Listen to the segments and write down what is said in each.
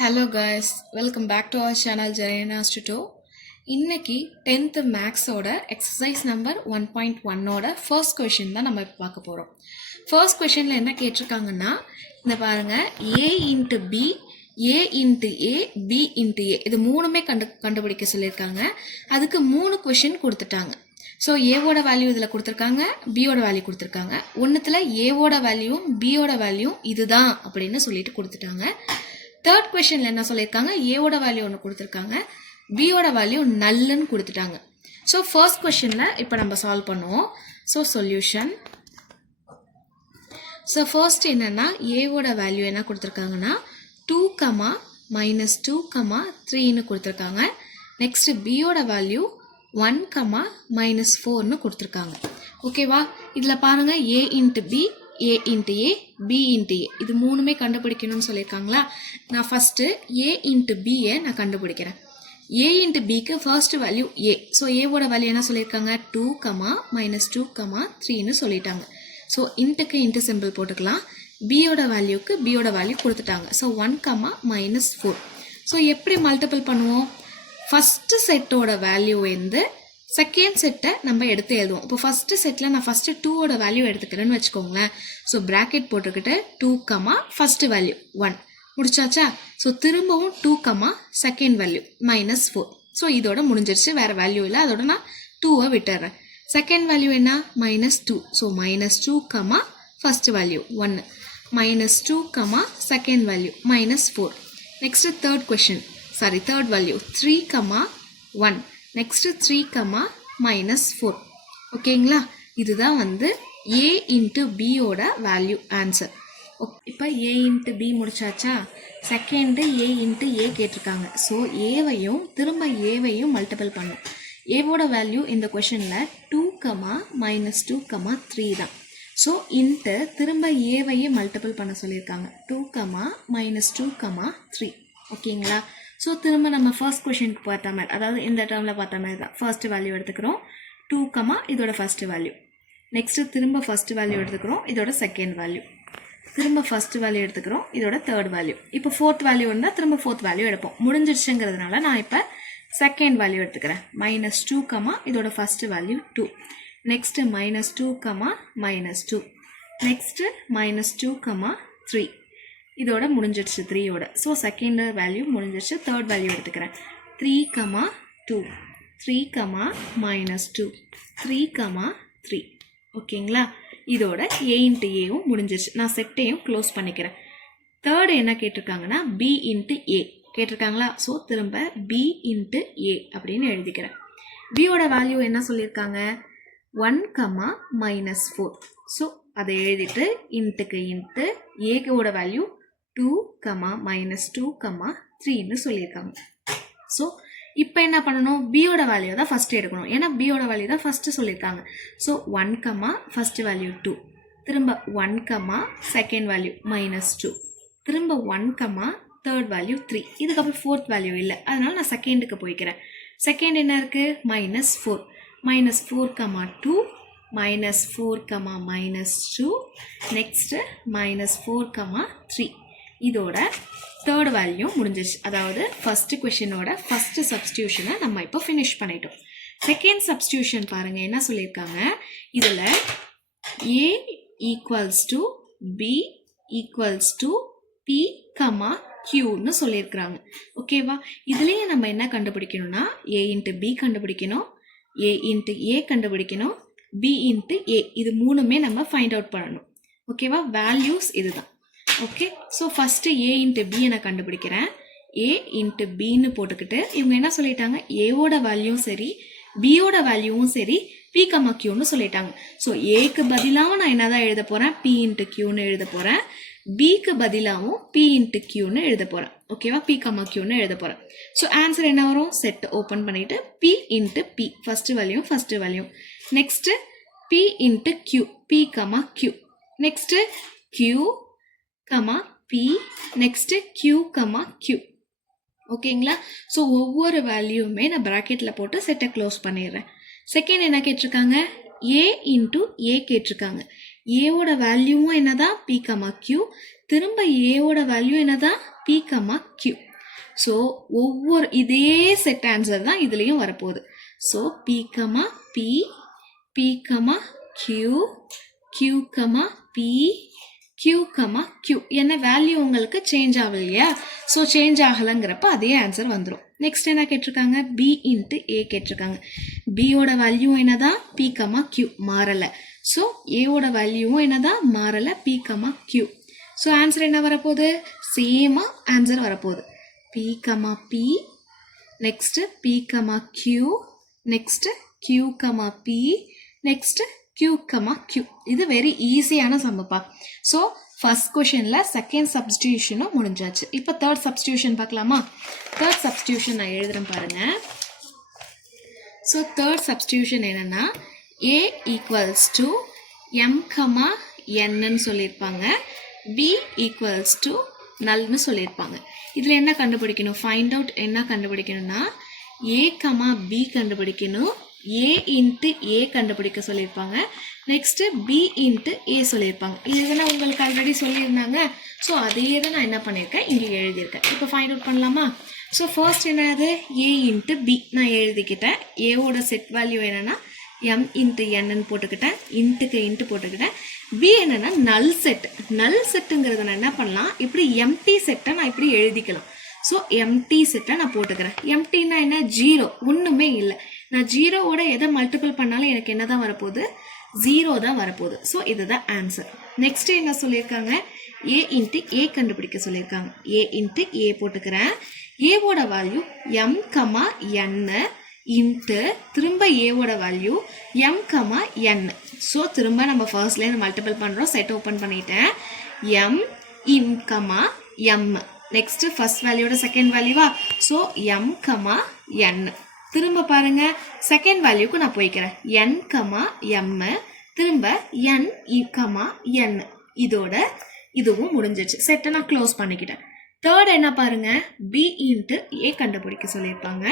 Hello guys, welcome back to our channel Jarena Studio. இன்னைக்கு 10th மேக்ஸோட exercise number 1.1ஓட first question தான் நம்ம இப்போ பார்க்க போகிறோம். ஃபர்ஸ்ட் கொஷினில் என்ன கேட்டிருக்காங்கன்னா, இந்த பாருங்க, A into B, A into A, B into ஏ, இது மூணுமே கண்டுபிடிக்க சொல்லியிருக்காங்க. அதுக்கு 3 கொஷின் கொடுத்துட்டாங்க. ஸோ ஏவோட வேல்யூ இதில் கொடுத்துருக்காங்க, பியோட வேல்யூ கொடுத்துருக்காங்க. ஒன்றுத்தில் ஏவோட வேல்யூவும் பியோட வேல்யூவும் இதுதான் அப்படின்னு சொல்லிட்டு கொடுத்துட்டாங்க. தேர்ட் கொஷனில் என்ன சொல்லியிருக்காங்க, ஏவோட வேல்யூ ஒன்று கொடுத்துருக்காங்க, பியோட வேல்யூ நல்லுன்னு கொடுத்துட்டாங்க. ஸோ ஃபர்ஸ்ட் கொஷனில் இப்போ நம்ம சால்வ் பண்ணுவோம். So solution. ஸோ ஃபர்ஸ்ட் என்னென்னா, ஏவோட வேல்யூ என்ன கொடுத்துருக்காங்கன்னா 2, -2, 3 நெக்ஸ்ட் பியோட வேல்யூ 1, -4 கொடுத்துருக்காங்க. ஓகேவா? இதில் பாருங்கள், A into B, A into A, B into ஏ, இது மூணுமே கண்டுபிடிக்கணும்னு சொல்லியிருக்காங்களா. நான் ஃபஸ்ட்டு ஏ இன்ட்டு பியை நான் கண்டுபிடிக்கிறேன். ஏ இன்ட்டு பிக்கு ஃபர்ஸ்ட் வேல்யூ ஏ. ஸோ ஏவோட வேல்யூ என்ன சொல்லியிருக்காங்க, 2, -2, 3 சொல்லிட்டாங்க. ஸோ இன்ட்டுக்கு இன்ட்டு சிம்பிள் போட்டுக்கலாம். பியோட வேல்யூக்கு பியோட வேல்யூ கொடுத்துட்டாங்க. ஸோ 1, -4. ஸோ எப்படி மல்டிபிள் பண்ணுவோம், ஃபஸ்ட்டு செட்டோட வேல்யூ வந்து செகண்ட் செட்டை நம்ம எடுத்து எழுதுவோம். இப்போ ஃபஸ்ட்டு செட்டில் நான் ஃபஸ்ட்டு 2ஓட வேல்யூ எடுத்துக்கிறேன்னு வச்சுக்கோங்களேன். ஸோ ப்ராக்கெட் போட்டுக்கிட்டு 2, ஃபஸ்ட்டு வேல்யூ 1 முடிச்சாச்சா. ஸோ திரும்பவும் 2, செகண்ட் வேல்யூ -4. ஸோ இதோட முடிஞ்சிருச்சு, வேறு வேல்யூ இல்லை, அதோட நான் 2வை விட்டுறேன். செகண்ட் வேல்யூ என்ன, -2. So -2, first value 1, -2, second value -4. Next third value 3, 1. Next 3, -4. ஓகேங்களா? இதுதான் வந்து ஏ இன்ட்டு பியோட வேல்யூ ஆன்சர். இப்போ A into B முடிச்சாச்சா. Second A into ஏ கேட்டிருக்காங்க. ஸோ ஏவையும் திரும்ப ஏவையும் மல்டிபிள் பண்ணும். ஏவோட வேல்யூ இந்த கொஷனில் 2, -2, 3 தான். ஸோ இன்ட்டு திரும்ப ஏவையும் மல்டிபிள் பண்ண சொல்லியிருக்காங்க. 2, -2, 3. ஓகேங்களா? ஸோ திரும்ப நம்ம ஃபர்ஸ்ட் கொஷனுக்கு பார்த்த மாதிரி, அதாவது இந்த டேர்மில் பார்த்த மாதிரி தான். ஃபர்ஸ்ட் வேல்யூ எடுத்துக்கிறோம் 2, இதோட ஃபர்ஸ்ட் வேல்யூ. நெக்ஸ்ட்டு திரும்ப ஃபர்ஸ்ட் வேல்யூ எடுத்துக்கிறோம், இதோட செகண்ட் வேல்யூ. திரும்ப ஃபர்ஸ்ட் வேல்யூ எடுத்துக்கிறோம், இதோட தேர்ட் வேல்யூ. இப்போ ஃபோர்த் வேல்யூ இருந்தால் திரும்ப ஃபோர்த் வேல்யூ எடுப்போம். முடிஞ்சிருச்சுங்கிறதுனால நான் இப்போ செகண்ட் வேல்யூ எடுத்துக்கிறேன். -2, இதோட ஃபர்ஸ்ட் வேல்யூ 2. நெக்ஸ்ட்டு -2, -2. நெக்ஸ்ட்டு -2, 3. இதோட முடிஞ்சிடுச்சு 3யோட. ஸோ செகண்ட் வேல்யூ முடிஞ்சிடுச்சு. தேர்ட் வேல்யூ எடுத்துக்கிறேன் 3, 2. 3, -2. 3, 3. ஓகேங்களா? இதோட ஏ இன்ட்டு ஏவும் முடிஞ்சிருச்சு. நான் செட்டையும் க்ளோஸ் பண்ணிக்கிறேன். தேர்டு என்ன கேட்டிருக்காங்கன்னா, பி இன்ட்டு ஏ கேட்டிருக்காங்களா. ஸோ திரும்ப பி இன்ட்டு ஏ அப்படின்னு எழுதிக்கிறேன். பியோட வேல்யூ என்ன சொல்லியிருக்காங்க, 1, -4. ஸோ அதை எழுதிட்டு இன்ட்டுக்கு இன்ட்டு ஏவோட வேல்யூ 2, -2, 3 சொல்லியிருக்காங்க. ஸோ இப்போ என்ன பண்ணணும், பியோட வேல்யூ தான் ஃபஸ்ட்டு எடுக்கணும். ஏன்னா பியோட வேல்யூ தான் ஃபஸ்ட்டு சொல்லியிருக்காங்க. So 1, first value 2. திரும்ப 1, செகண்ட் வேல்யூ -2. திரும்ப 1, தேர்ட் வேல்யூ 3. இதுக்கப்புறம் ஃபோர்த் வேல்யூ இல்லை, அதனால நான் செகண்டுக்கு போய்க்கிறேன். செகண்ட் என்ன இருக்குது, -4. -4, 2. -4, -2. நெக்ஸ்ட்டு -4, 3. இதோட தேர்ட் வேல்யூ முடிஞ்சிச்சு. அதாவது ஃபஸ்ட்டு கொஷினோட ஃபஸ்ட்டு சப்ஸ்டியூஷனை நம்ம இப்போ ஃபினிஷ் பண்ணிட்டோம். செகண்ட் சப்ஸ்டியூஷன் பாருங்கள், என்ன சொல்லியிருக்காங்க, இதில் A equals to B equals to B, கியூன்னு சொல்லியிருக்கிறாங்க. ஓகேவா? இதுலேயே நம்ம என்ன கண்டுபிடிக்கணும்னா, ஏ இன்ட்டு பி கண்டுபிடிக்கணும், ஏ இன்ட்டு ஏ கண்டுபிடிக்கணும், பி இன்ட்டு ஏ, இது மூணுமே நம்ம ஃபைண்ட் அவுட் பண்ணணும். ஓகேவா? வேல்யூஸ் இதுதான். Okay, so first A into பியை நான் கண்டுபிடிக்கிறேன். ஏ இன்ட்டு பின்னு போட்டுக்கிட்டு இவங்க என்ன சொல்லிட்டாங்க, ஏவோட வேல்யூவும் சரி பியோட வேல்யூவும் சரி பி, கியூன்னு சொல்லிட்டாங்க. ஸோ ஏக்கு பதிலாகவும் நான் என்ன தான் எழுத போகிறேன், பி இன்ட்டு கியூன்னு எழுத போகிறேன். பிக்கு பதிலாகவும் பி இன்ட்டு கியூன்னு எழுத போகிறேன். ஓகேவா? பி, கியூன்னு எழுத போகிறேன். ஸோ ஆன்சர் என்ன வரும், செட் ஓப்பன் பண்ணிவிட்டு P into P, first value. Next P into Q, P, Q. Next Q, P. Next Q, Q. ஓகேங்களா? ஸோ ஒவ்வொரு வேல்யூமே நான் ப்ராக்கெட்டில் போட்டு செட்டை க்ளோஸ் பண்ணிடுறேன். செகண்ட் என்ன கேட்டிருக்காங்க, ஏ இன்ட்டு ஏ கேட்டிருக்காங்க. ஏவோட வேல்யூவும் என்னதான், பி, கியூ. திரும்ப ஏவோட வேல்யூ என்னதான், p, q. ஸோ ஒவ்வொரு இதே செட் ஆன்சர் தான் இதுலேயும் வரப்போகுது. So p, p, q, q, p, q, q. என்ன வேல்யூ உங்களுக்கு சேஞ்ச் ஆகல இல்லையா? ஸோ சேஞ்ச் ஆகலைங்கிறப்ப அதே ஆன்சர் வந்துடும். நெக்ஸ்ட் என்ன கேட்டிருக்காங்க? b இன்ட்டு a கேட்டிருக்காங்க. பியோட வேல்யூ என்னதான்? p, q மாறலை. ஸோ ஏவோட வேல்யூவும் என்னதான்? மாறலை, p, q. ஸோ ஆன்சர் என்ன வரப்போகுது? சேமாக ஆன்சர் வரப்போகுது. p, p, next p, q, next q, p, next q, q. இது வெரி ஈஸியான சம்பப்பா. ஸோ ஃபர்ஸ்ட் கொஷனில் செகண்ட் சப்ஸ்டியூஷனும் முடிஞ்சாச்சு. இப்போ தேர்ட் சப்ஸ்டியூஷன் பார்க்கலாமா? தேர்ட் சப்ஸ்டியூஷன் நான் எழுதுகிறேன் பாருங்கள். ஸோ தேர்ட் சப்ஸ்டியூஷன் என்னென்னா a ஈக்குவல்ஸ் டு m, nன்னு சொல்லியிருப்பாங்க. b ஈக்குவல்ஸ் டு நல்னு சொல்லியிருப்பாங்க. இதில் என்ன கண்டுபிடிக்கணும்? ஃபைண்ட் அவுட் என்ன கண்டுபிடிக்கணும்னா a, b கண்டுபிடிக்கணும். a இன்ட்டு a கண்டுபிடிக்க சொல்லியிருப்பாங்க. நெக்ஸ்ட்டு b இன்ட்டு a சொல்லியிருப்பாங்க. இதுதான் உங்களுக்கு ஆல்ரெடி சொல்லியிருந்தாங்க. ஸோ அதே தான் நான் என்ன பண்ணியிருக்கேன், இங்கே எழுதியிருக்கேன். இப்போ ஃபைண்ட் அவுட் பண்ணலாமா? ஸோ ஃபர்ஸ்ட் என்னது? a இன்ட்டு b நான் எழுதிக்கிட்டேன். ஏவோட செட் வேல்யூ என்னென்னா m இன்ட்டு nன்னு போட்டுக்கிட்டேன். இன்ட்டுக்கு இன்ட்டு போட்டுக்கிட்டேன். b என்னென்னா நல் செட். நல் செட்டுங்கிறத நான் என்ன பண்ணலாம், இப்படி எம்டி செட்டை நான் இப்படி எழுதிக்கலாம். ஸோ எம்டி செட்டை நான் போட்டுக்கிறேன். எம்டின்னா என்ன? ஜீரோ, ஒன்றுமே இல்லை. நான் ஜீரோவோட எதை மல்டிபிள் பண்ணாலும் எனக்கு என்ன தான் வரப்போகுது? ஜீரோ தான் வரப்போகுது. ஸோ இதுதான் ஆன்சர். நெக்ஸ்ட் என்ன சொல்லியிருக்காங்க? ஏ இன்ட்டு ஏ கண்டுபிடிக்க சொல்லியிருக்காங்க. ஏ இன்ட்டு ஏ போட்டுக்கிறேன். ஏவோட வேல்யூ m, n இன்ட்டு திரும்ப ஏவோட வேல்யூ m, n. ஸோ திரும்ப நம்ம ஃபர்ஸ்ட்லேருந்து மல்டிபிள் பண்ணுறோம். செட் ஓப்பன் பண்ணிட்டேன். m, m. நெக்ஸ்ட் ஃபர்ஸ்ட் வேல்யூட செகண்ட் வேல்யூவா? So m, n. திரும்ப பாருங்க, செகண்ட் வேல்யூக்கு நான் போய்க்கிறேன். n, m. திரும்ப n, n. இதோட இதுவும் முடிஞ்சிச்சு. செட்டை நான் க்ளோஸ் பண்ணிக்கிட்டேன். தேர்ட் என்ன பாருங்க? b இன்ட்டு a கண்டுபிடிக்க சொல்லியிருப்பாங்க.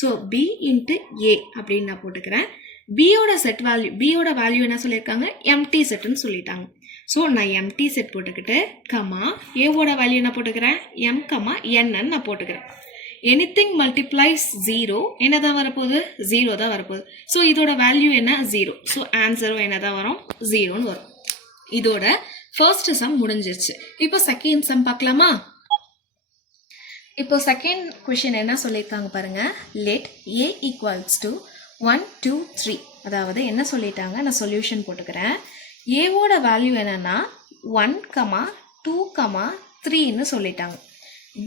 ஸோ b இன்ட்டு a அப்படின்னு நான் போட்டுக்கிறேன். பியோட செட் வேல்யூ, பியோட வேல்யூ என்ன சொல்லியிருக்காங்க? எம்டி செட்டுன்னு சொல்லிட்டாங்க. ஸோ நான் எம்டி செட் போட்டுக்கிட்டு ஏவோட வேல்யூ என்ன போட்டுக்கிறேன்? m, n நான் போட்டுக்கிறேன். எனிதிங் மல்டிப்ளைஸ் ஜீரோ என்ன தான் வரப்போகுது? ஜீரோ தான் வரப்போகுது. ஸோ இதோட வேல்யூ என்ன? ஜீரோ. ஸோ ஆன்சரும் என்ன தான் வரும்? ஜீரோன்னு வரும். இதோட ஃபர்ஸ்ட் சம் முடிஞ்சிருச்சு. இப்போ செகண்ட் சம் பார்க்கலாமா? இப்போ செகண்ட் கொஷின் என்ன சொல்லியிருக்காங்க பாருங்க. Let a equals to 1, 2, 3. அதாவது என்ன சொல்லிட்டாங்க? நான் சொல்யூஷன் போட்டுக்கிறேன். ஏவோட வேல்யூ என்னன்னா 1, 2, 3ன்னு சொல்லிட்டாங்க.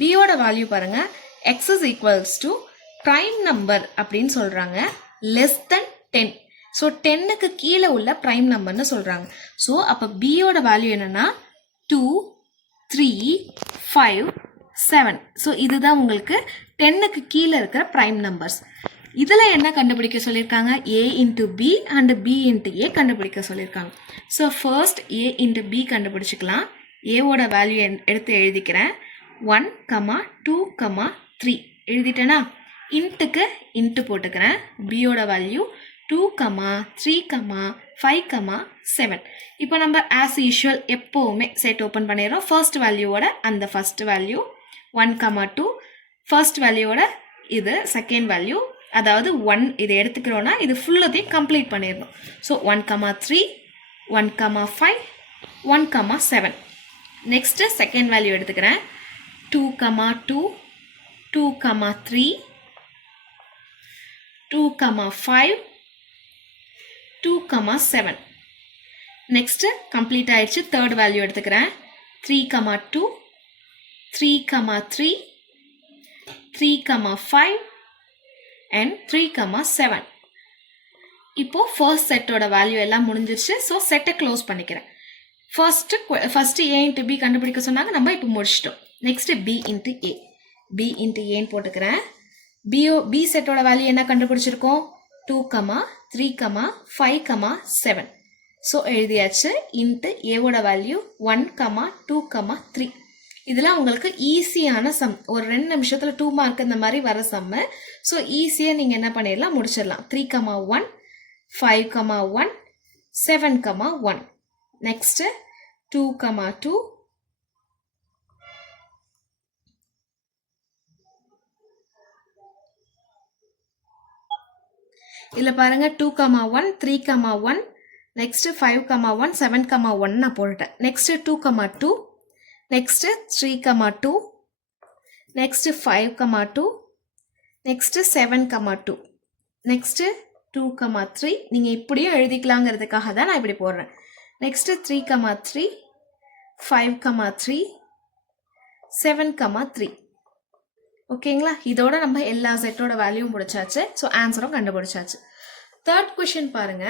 பியோட வேல்யூ பாருங்க x is equals to prime number அப்படின்னு சொல்றாங்க less than 10. ஸோ 10க்கு கீழே உள்ள prime numberன்னு சொல்றாங்க. ஸோ அப்போ பியோட வேல்யூ என்னன்னா 2, 3, 5, 7. ஸோ இதுதான் உங்களுக்கு 10க்கு கீழே இருக்கிற prime numbers. இதில் என்ன கண்டுபிடிக்க சொல்லியிருக்காங்க? a into B and b into A கண்டுபிடிக்க சொல்லியிருக்காங்க. So first a into B கண்டுபிடிச்சிக்கலாம். ஏவோட வேல்யூ எடுத்து எழுதிக்கிறேன். 1, 2, 3 எழுதிட்டேனா? இன்ட்டுக்கு இன்ட்டு போட்டுக்கிறேன். பியோட வேல்யூ 2, 3, 5, 7. இப்போ நம்ம ஆஸ் யூஷுவல் எப்போவுமே செட் ஓப்பன் பண்ணிடுறோம். ஃபர்ஸ்ட் வேல்யூவோட அந்த ஃபர்ஸ்ட் வேல்யூ 1, 2, ஃபர்ஸ்ட் வேல்யூவோட இது செகண்ட் வேல்யூ, அதாவது 1 இதை எடுத்துக்கிறோன்னா இது ஃபுல்லத்தையும் கம்ப்ளீட் பண்ணிடணும். ஸோ 1, 3, 1, 5, 1, 7. நெக்ஸ்ட்டு செகண்ட் வேல்யூ எடுத்துக்கிறேன். 2, 2, 2, 3, 2, 5, 2, 7. நெக்ஸ்ட்டு கம்ப்ளீட் ஆயிடுச்சு. தேர்ட் வேல்யூ எடுத்துக்கிறேன். 3, 2, 3, 3, 3, 5 and 3, 7. இப்போ ஃபர்ஸ்ட் செட்டோட வேல்யூ எல்லாம் முடிஞ்சிருச்சு. ஸோ செட்டை க்ளோஸ் பண்ணிக்கிறேன். ஃபர்ஸ்ட் ஏ இன்ட்டு பி கண்டுபிடிக்க சொன்னாங்க, நம்ம இப்போ முடிச்சிட்டோம். நெக்ஸ்ட் பி இன்ட்டு ஏ. பி இன்ட்டு ஏன்னு போட்டுக்கிறேன். பி செட்டோட வேல்யூ என்ன கண்டுபிடிச்சிருக்கோம்? 2, 3, 5, 7. ஸோ எழுதியாச்சு. இன்ட்டு ஏவோட வேல்யூ 1, 2, 3. இதெல்லாம் உங்களுக்கு ஈஸியான சம். ஒரு 2 நிமிஷத்தில் 2 மார்க் இந்த மாதிரி வர சம்மு. ஸோ ஈஸியாக நீங்கள் என்ன பண்ணிடலாம், முடிச்சிடலாம். 3, 1, 5, 1, 7, 1. நெக்ஸ்ட்டு 2, 2, இதில் பாருங்கள் 2,1 3,1 நெக்ஸ்ட்டு 5,1 7,1 நான் போட்டுட்டேன். Next 2,2 next 3,2 next 5,2 next 7,2 next 2,3 நீங்கள் இப்படியும் எழுதிக்கலாங்கிறதுக்காக தான் நான் இப்படி போடுறேன். நெக்ஸ்ட்டு 3,3 5,3 7,3 ஓகேங்களா. இதோட நம்ம எல்லா செட்டோட வேல்யூவும் முடிச்சாச்சு. ஸோ ஆன்சரும் கண்டுபிடிச்சாச்சு. தேர்ட் கொஷின் பாருங்க.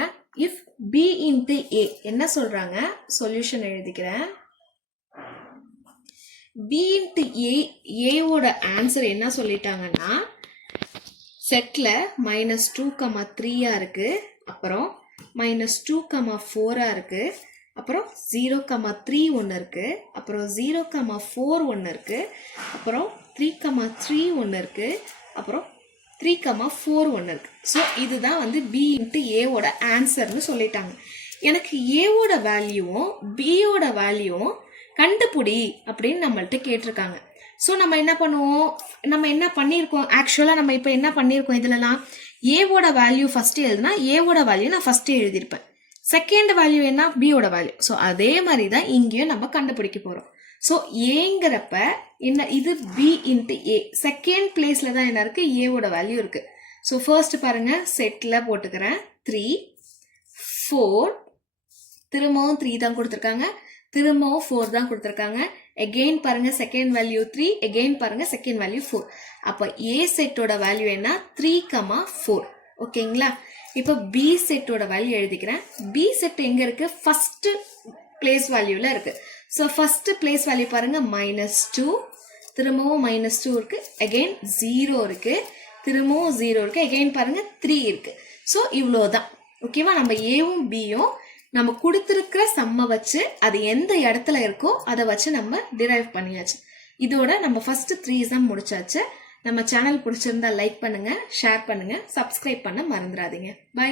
இஃப் பி இன்ட்டு ஏ என்ன சொல்றாங்க, சொல்யூஷன் எழுதிக்கிறேன். பி இன்ட்டு ஏவோட ஆன்சர் என்ன சொல்லிட்டாங்கன்னா செட்டில் -2,3 இருக்கு, அப்புறம் -2,4 இருக்கு, அப்புறம் 0,3 ஒன்று இருக்கு, அப்புறம் 0,4 ஒன்று இருக்கு, அப்புறம் 3,3 ஒன்று இருக்கு, அப்புறம் 3,4 ஒன்று இருக்கு. ஸோ இதுதான் வந்து பி இன்ட்டு ஏவோட ஆன்சர்னு சொல்லிட்டாங்க. எனக்கு ஏவோட வேல்யூவும் பியோட வேல்யூவும் கண்டுபிடி அப்படின்னு நம்மள்ட்ட கேட்டிருக்காங்க. ஸோ நம்ம என்ன பண்ணுவோம், நம்ம என்ன பண்ணியிருக்கோம், ஆக்சுவலாக நம்ம இப்போ என்ன பண்ணியிருக்கோம், இதுலலாம் ஏவோட வேல்யூ ஃபஸ்ட்டு எழுதுனா ஏவோட வேல்யூ நான் ஃபஸ்ட்டு எழுதியிருப்பேன். செகண்ட் வேல்யூ என்ன, பியோட வேல்யூ. ஸோ அதே மாதிரி தான் இங்கேயும் நம்ம கண்டுபிடிக்க போகிறோம். ஸோ ஏங்கிறப்ப என்ன, இது பி இன்ட்டு ஏ செகண்ட் பிளேஸில் தான் என்ன இருக்குது, ஏவோட வேல்யூ இருக்குது. ஸோ ஃபர்ஸ்ட் பாருங்கள், செட்டில் போட்டுக்கிறேன் 3 4 திரும்பவும் 3 தான் கொடுத்துருக்காங்க, திரும்பவும் 4 தான் கொடுத்துருக்காங்க. எகெயின் பாருங்க செகண்ட் வேல்யூ 3, எகெயின் பாருங்க செகண்ட் வேல்யூ 4. அப்போ ஏ செட்டோட வேல்யூ என்ன, 3,4. ஓகேங்களா. இப்போ பி செட்டோட வேல்யூ எழுதிக்கிறேன். பி செட் எங்க இருக்கு, ஃபர்ஸ்ட் பிளேஸ் வேல்யூல இருக்கு. ஸோ ஃபர்ஸ்ட் பிளேஸ் வேல்யூ பாருங்க -2, திரும்பவும் -2 இருக்கு, அகெயின் 0 இருக்கு, திரும்பவும் 0 இருக்கு, அகெயின் பாருங்க 3 இருக்கு. ஸோ இவ்வளோதான். ஓகேவா. நம்ம ஏவும் பியும் நம்ம கொடுத்துருக்கிற சம்மை வச்சு அது எந்த இடத்துல இருக்கோ அதை வச்சு நம்ம டிரைவ் பண்ணியாச்சு. இதோட நம்ம ஃபர்ஸ்ட் 3 சம் முடிச்சாச்சு. நம்ம சேனல் பிடிச்சிருந்தா லைக் பண்ணுங்க, ஷேர் பண்ணுங்க, சப்ஸ்கிரைப் பண்ண மறந்துடாதீங்க. பை.